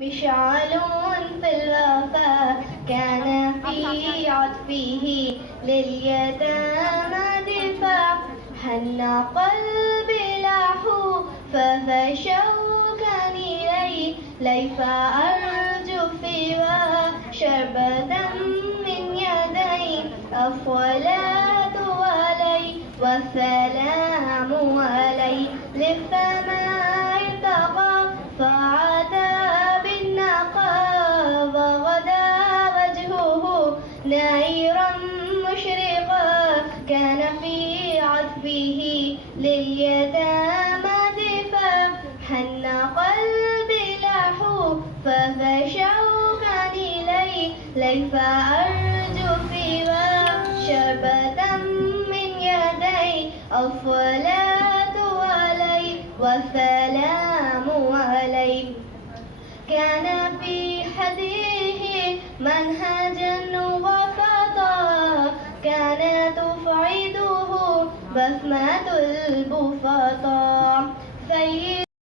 مشعل في الوفا كان في عطفه لليتامى دفاع. هن قلبي لاحوا ففشوكني ليف أرجو فيها شربة من يدي. الصلاة علي والسلام علي لفما ارتقى فعاد نيرا مشرقا. كان في عطفه لليتامى دفاع. حن قلبي لاحوا ففشوكني ليف أرجو فيها شربة من يدي. الصلاة علي والسلام علي. كان في حديه منهجا وخطا كانت تفعده بسمة البسطاء.